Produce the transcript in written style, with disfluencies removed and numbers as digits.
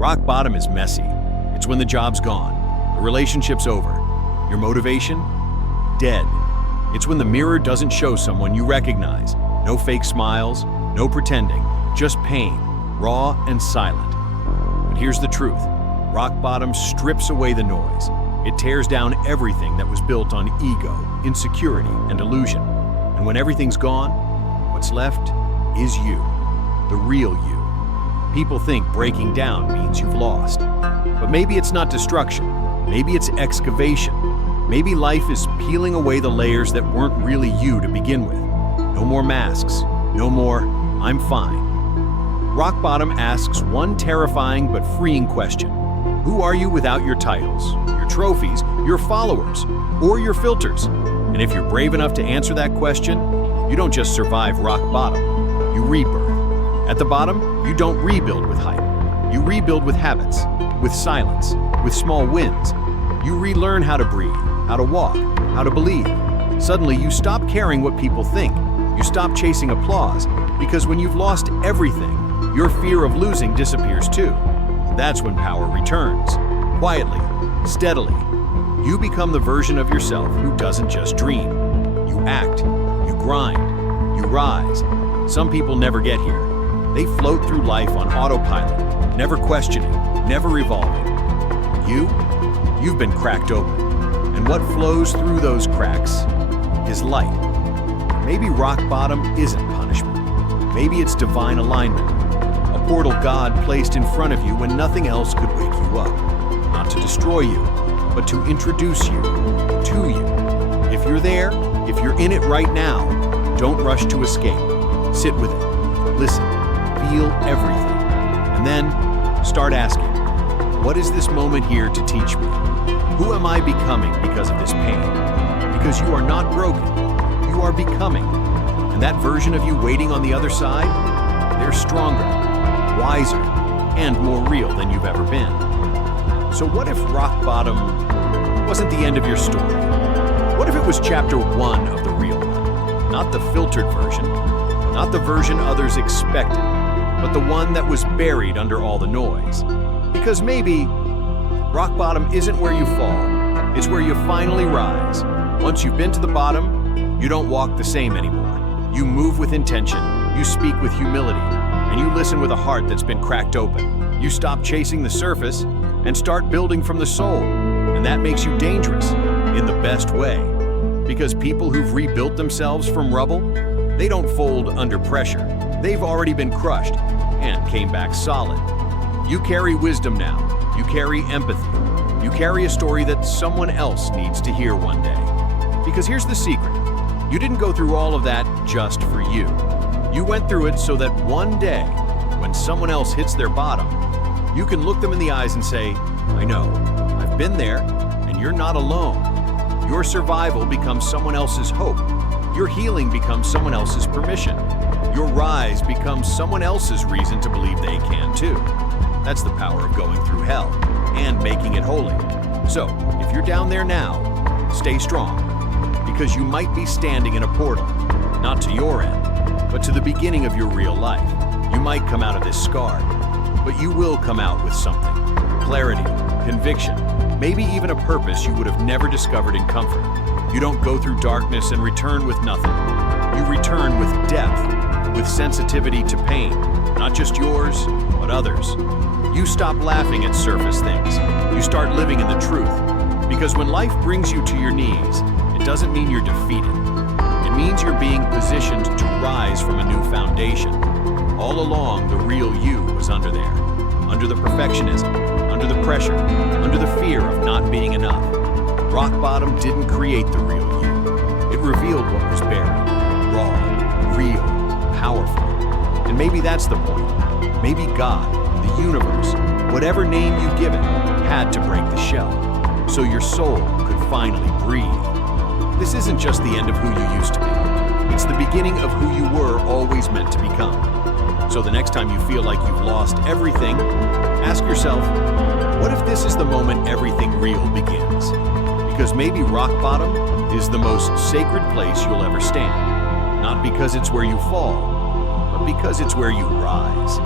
Rock bottom is messy. It's when the job's gone, the relationship's over, your motivation, dead. It's when the mirror doesn't show someone you recognize. No fake smiles, no pretending, just pain, raw and silent. But here's the truth. Rock bottom strips away the noise. It tears down everything that was built on ego, insecurity, and illusion. And when everything's gone, what's left is you, the real you. People think breaking down means you've lost. But maybe it's not destruction. Maybe it's excavation. Maybe life is peeling away the layers that weren't really you to begin with. No more masks. No more, I'm fine. Rock bottom asks one terrifying but freeing question. Who are you without your titles, your trophies, your followers, or your filters? And if you're brave enough to answer that question, you don't just survive rock bottom, you rebirth. At the bottom, you don't rebuild with hype. You rebuild with habits, with silence, with small wins. You relearn how to breathe, how to walk, how to believe. Suddenly, you stop caring what people think. You stop chasing applause, because when you've lost everything, your fear of losing disappears too. That's when power returns. Quietly, steadily. You become the version of yourself who doesn't just dream. You act, you grind, you rise. Some people never get here. They float through life on autopilot, never questioning, never evolving. You've been cracked open. And what flows through those cracks is light. Maybe rock bottom isn't punishment. Maybe it's divine alignment. A portal God placed in front of you when nothing else could wake you up. Not to destroy you, but to introduce you to you. If you're there, if you're in it right now, don't rush to escape. Sit with it. Listen. Feel everything. And then start asking, what is this moment here to teach me? Who am I becoming because of this pain? Because you are not broken. You are becoming. And that version of you waiting on the other side, they're stronger, wiser, and more real than you've ever been. So what if rock bottom wasn't the end of your story? What if it was chapter 1 of the real one? Not the filtered version, not the version others expected, but the one that was buried under all the noise. Because maybe rock bottom isn't where you fall, it's where you finally rise. Once you've been to the bottom, you don't walk the same anymore. You move with intention, you speak with humility, and you listen with a heart that's been cracked open. You stop chasing the surface and start building from the soul. And that makes you dangerous in the best way. Because people who've rebuilt themselves from rubble, they don't fold under pressure. They've already been crushed and came back solid. You carry wisdom now. You carry empathy. You carry a story that someone else needs to hear one day. Because here's the secret. You didn't go through all of that just for you. You went through it so that one day, when someone else hits their bottom, you can look them in the eyes and say, I know, I've been there, and you're not alone. Your survival becomes someone else's hope. Your healing becomes someone else's permission. Your rise becomes someone else's reason to believe they can too. That's the power of going through hell and making it holy. So, if you're down there now, stay strong, because you might be standing in a portal, not to your end, but to the beginning of your real life. You might come out of this scarred, but you will come out with something. Clarity, conviction, maybe even a purpose you would have never discovered in comfort. You don't go through darkness and return with nothing. You return with depth, with sensitivity to pain, not just yours, but others. You stop laughing at surface things. You start living in the truth. Because when life brings you to your knees, it doesn't mean you're defeated. It means you're being positioned to rise from a new foundation. All along, the real you was under there. Under the perfectionism, under the pressure, under the fear of not being enough. Rock bottom didn't create the real you. It revealed what was buried, raw, real, powerful. And maybe that's the point. Maybe God, the universe, whatever name you give it, had to break the shell, so your soul could finally breathe. This isn't just the end of who you used to be. It's the beginning of who you were always meant to become. So the next time you feel like you've lost everything, ask yourself, what if this is the moment everything real begins? Because maybe rock bottom is the most sacred place you'll ever stand. Not because it's where you fall, but because it's where you rise.